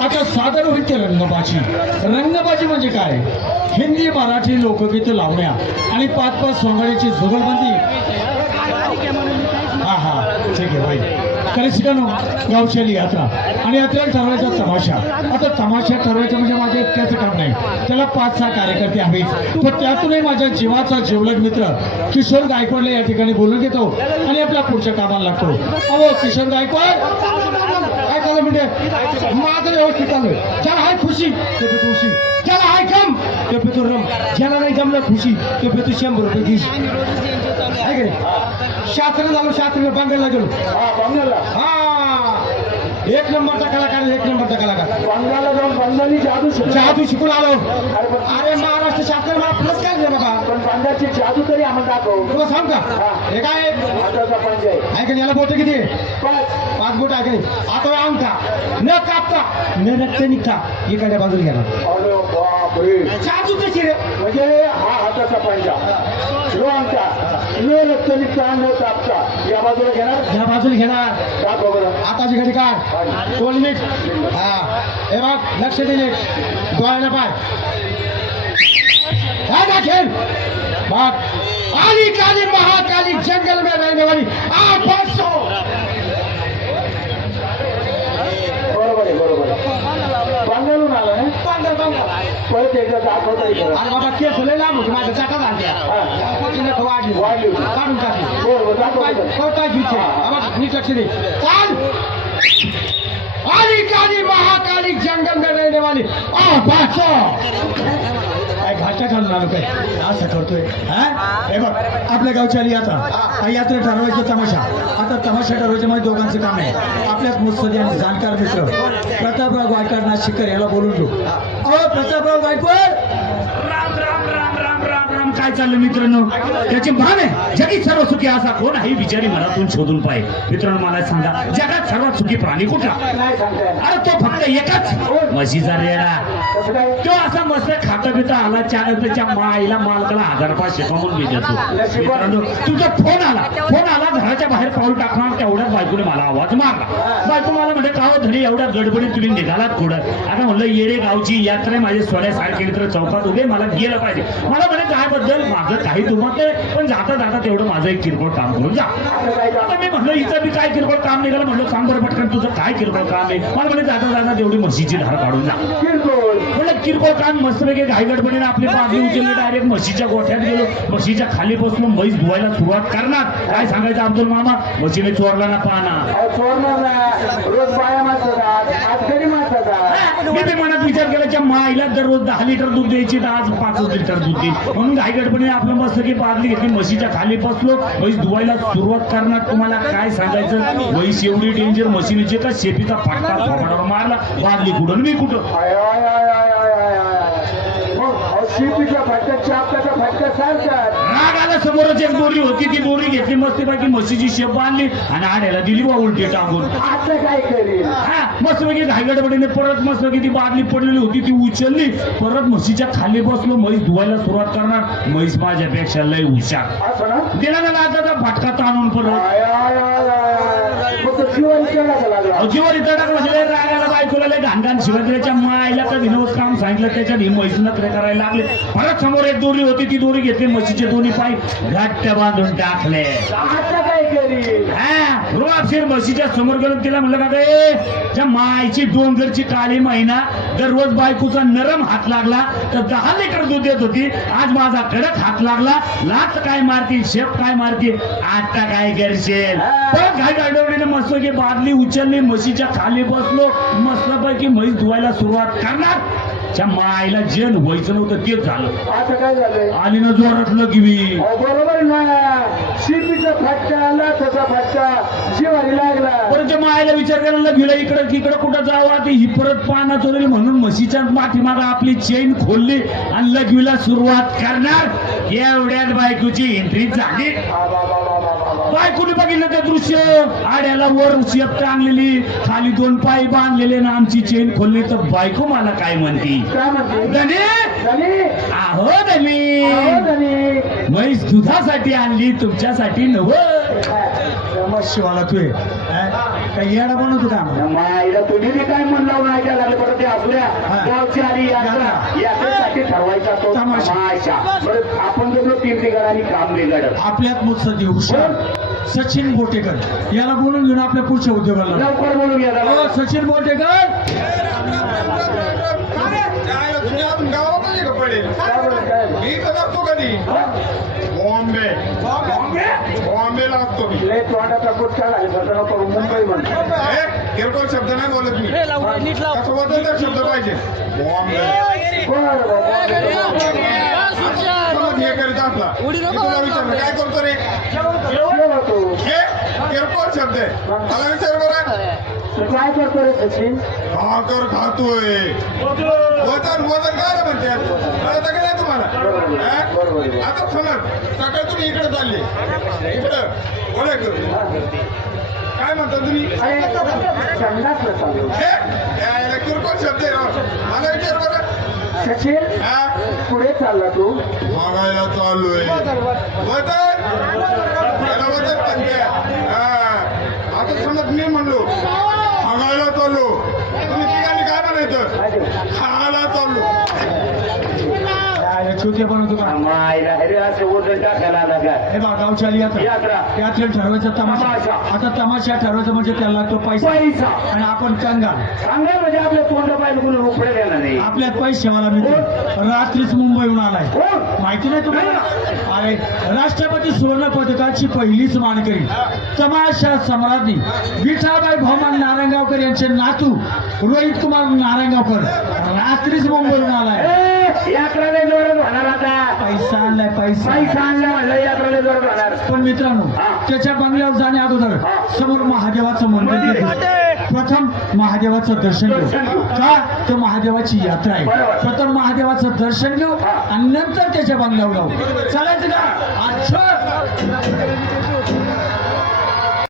आता सादर होईल रंगबाजी. रंगबाजी म्हणजे काय? हिंदी मराठी लोकगीत लावण्या आणि पाच पाच सोंगाडीची जुगलबंदी हा हा. ठीक आहे बाई. तर गावशैली यात्रा. आणि यात्रेला ठरवायचा तमाशा. आता तमाशा ठरवायचा म्हणजे माझ्या एकट्याचं काम नाही. त्याला पाच सहा कार्यकर्ते हवेच तर त्यातूनही माझ्या जीवाचा जीवलग मित्र किशोर गायकवाडला या ठिकाणी बोलून घेतो आणि आपल्या पुढच्या कामाला लागतो. अहो किशोर गायकवाड! म्हणजे माझं व्यवस्थित चालू आहे ज्याला हाय खुशी ते पितो खुशी ज्याला हाय कम ते पितो रम. ज्याला नाही जमलं खुशी ते पितो शंभर रुपये आहे नाही? शास्त्र झालो शास्त्र बंगालला गेलो हा हा. एक नंबरचा कलाकार एक नंबरचा कलाकार. बंगालला जाऊन बंगाली जादू जादू शिकून आलो. अरे महाराष्ट्र शास्त्र मला पुरस्कार दे बाबा. पण बंगालची जादू तरी आम्हाला दाखव. तुला सांग का? हे काय? नाही? याला बोट किती? पाच. पाच बोट नाही आता अंगठा न कापता न रक्त निघता. इकडच्या बाजूला घ्या अरे बापरे. जादू कशी रे? म्हणजे हा हाताचा अंगठा रक्त निघता न कापता. या बाजूला घेणार? ह्या बाजूला घेणार. आताची घडी काढ. दोन मिनिट हा. हे बघ लक्ष दे नीट. डोळ्याला पाय. हा दाखल बघ. आली काली महाकाली जंगल में रहने वाली आप सो। बरोबर आहे बरोबर आहे बंगालून आलं ना बंगाल बंगाल। परत एकदा दाखवता येईल अरे बाबा केस लय लांब होते माझ्या चाटा झाल्या नख वाढली. वाढली होती. काढून टाकली. बरं बरं दाखव काय बरं. काय काय घ्यायचे बाबा नीट लक्ष दे. काल आली काली महाकाली जंगल में रहने वाली आप काय घाटा घालून आलो काय? असं करतोय. हे? बघ आपल्या गावची आली यात्रा यात्रा ठरवायचं तमाशा. आता तमाशा ठरवायचं म्हणजे दोघांचं काम आहे. आपल्यात मुत्सदी आणि जाणकार मित्र. प्रतापराव गायकवाड नाशिककर याला बोलून घेऊ अहो प्रतापराव गायकवाड! राम राम राम. काय चाललं मित्रांनो? त्याची भान आहे जगी सर्व सुखी असा कोण आहे? विचारी मनातून शोधून पाहिजे मित्रांनो मला सांगा जगात सर्वात सुखी प्राणी कुठला? अरे तो फक्त एकच. म्हशीचा रेडा तो असा मस्त खाता पिता आला चार त्याच्या माईला मालकाला हजार पाचशे कमवून मी देतो मित्रांनो तुझा फोन आला. फोन आला घराच्या बाहेर पाऊल टाकणार तेवढ्याच बायकोने मला आवाज मारला. बायको मला म्हणते का हो एवढ्या गडबडीत तुम्ही निघालात पुढं आता म्हणलं येडे गावची यात्रा आहे, माझे सोन्यासारखे मित्र चौकात उभे मला गेलं पाहिजे. मला म्हणे काय बद्दल माझं काही दुमत नाही पण जाता जाता तेवढं माझं एक किरकोळ काम करून जा. आता मी म्हणलं हिचं मी काय किरकोळ काम निघालं? म्हणलं सांग बरं पटकन तुझं काय किरकोळ काम आहे? मला म्हणे जाता जाता तेवढी म्हशीची धार काढून जा. किरकोळ म्हणलं किरकोळ काम मस्तपैकी घाईगडपणे आपली पाठी उचलली डायरेक्ट म्हशीच्या गोठ्यात गेलो. म्हशीच्या खाली बसून म्हैस धुवायला सुरुवात करणार. काय सांगायचं अब्दुल मामा? म्हशीने चोरला ना पाना. बाया मारतात कधी मारतात मी बी मनात विचार केला माईला दररोज दहा लिटर दूध द्यायची तर आज पाचच लिटर दूध देईल. म्हणून घाईगडपणे आपलं मस्त की बादली घेतली म्हशीच्या खाली बसलो म्हैस धुवायला सुरुवात करणार तुम्हाला काय सांगायचं? म्हैस एवढी डेंजर म्हशीने जे का शेपीचा फटका मारला बादली कुठं? मी कुठं आय, आय, आय, आय, आय, आय, आय. शिपीच्या फटक्यात चापकाच्या फटक्या सारख्यात राग आला समोरच एक दोरी होती ती दोरी घेतली मस्तपैकी म्हशीची शेप बांधली आणि आड्याला दिली बा उलटी टाकून. आता काय करील? हा मस्तपैकी घाईगडबडीने परत मस्तपैकी ती बादली पडलेली होती ती उचलली. परत म्हशीच्या खाली बसलो म्हैस धुवायला सुरुवात करणार. म्हैस माझ्यापेक्षा लय हुशार. असं ना? दिला ना आता फटका ताणून परत. आय, आय, आय, आय. मग तो शिवाय केला का लागला अहो, जीवर इथं टाकलं बायकोला मायला काम सांगितलं त्याच्यात ही म्हैस करायला लागले. परत समोर एक दोरी होती ती दोरी घेतली म्हशीचे दोन्ही पाय घट्ट बांधून टाकले. आता काय म्हशीच्या समोर गेलो तिला म्हणलं का रे मायची डोंगरची काळी महिना दररोज बायकोचा नरम हात लागला तर दहा लिटर दूध देत होती. आज माझा कडक हात लागला. लाच काय मारती शेप काय मारती आता काय करशील? पण काय गाडवडीने मस्त की बादली उचलली म्हशीच्या खाली बसलो. मस्तपैकी म्हैस धुवायला सुरुवात करणार. त्या मायला जेन व्हायचं नव्हतं तेच झालं. आता काय झालंय? आली ना जोरात लगवी. अहो, बरोबर ना. शिपीचा फटका आला त्याचा फटका शिवारी लागला. परत त्या मायाला विचार करायला गेला इकडं तिकडं कुठं जावं? ते ही परत पाना चोरली म्हणून म्हशीच्या पाठीमागं आपली चेन खोलली आणि लगवीला सुरुवात करणार. एवढ्यात बायकोची एंट्री झाली. आ, बा, बा. बायकोने बघितलं ते दृश्य. आड्याला वर शेप टांगलेली. खाली दोन पाय बांधलेले ना आमची चेन खोलली. तर बायको मला काय म्हणती? धने? आहो धनी. म्हैस दुधासाठी आणली तुमच्यासाठी नव. शिवाला तू काय येडा माईला तुम्ही बी काय म्हणलं नाही काय लागलं परत उद्या हा. गावची यात्रा यात्रेसाठी ठरवायचा तो तमाशा. तमाशा. बरं आपण जर काम बिघडत आपल्यात मुत्सदी हुशार. सचिन बोटेकर. याला बोलून घेऊन आपल्या पुढच्या उद्योगाला. लवकर बोलून घ्या हो. सचिन बोटेकर गावात का पडेल काय बोलत काय? मी तर लागतो कधी हा? बॉम्बे बॉम्बे? बॉम्बे लागतो मी. लय तोंडाचा गुटखा झाले करून मुंबई म्हणतो हे, किरकोळ शब्द नाही बोलत मी. शब्द पाहिजे. हे करीत आपला तुला विचारलं काय करतो रे? हे किरकोळ शब्द आहे. मला विचार बरं. तू काय करतो रे सचिन? भाकर खातोय. वजन वजन काय रे म्हणतात कळतं का नाही तुम्हाला? आता समज सकाळ तुम्ही इकडे चालले. इकडं. बोला इकडं. काय म्हणता तुम्ही? हे? किरकोळ शब्द आहे राव. मला विचार बरं. सचिन हा? पुढे चालला तू? मागायला चाललोय. वजन वजन म्हणते हा. आता समज मी म्हणलो मागायला चाललो. तुम्ही ठिकाणी काय म्हणायचं? खायला चाललो. छोटे बनवतो का? मायला अरे असं वजन टाकायला आला का? हे बा यात्रा. यात्रा. ठरवायचा तमाशा. तमाशा. आता तमाशा ठरवायचा म्हणजे त्याला पैसा. पैसा. आणि आपण कंगाल म्हणजे आपल्या तोंड पाहिजे कोणी रुपये देणार नाही. आपल्यात पैसेवाला मित्र रात्रीच मुंबईहून आलाय. कोण माहिती नाही तुम्हाला? अरे राष्ट्रपती सुवर्ण पदकाची पहिलीच मानकरी. तमाशा सम्राज्ञी. विठाबाई भौमान नारायणगावकर यांचे नातू रोहित कुमार नारायणगावकर. रात्रीच मुंबईहून आलाय. ए, यात्राला जोरात होणार आता पैसा आणलाय पैसा पैसा आणला म्हणलं यात्राला जोरात होणार पण मित्रांनो. त्याच्या बंगल्यावर जाण्या अगोदर. समोर महादेवाचं मंदिर दिसतं. प्रथम महादेवाचं दर्शन घेऊ. का तर महादेवाची यात्रा आहे. प्रथम महादेवाचं दर्शन घेऊ. आणि नंतर त्याच्या बंगल्यावर जाऊ चालायचं का अच्छा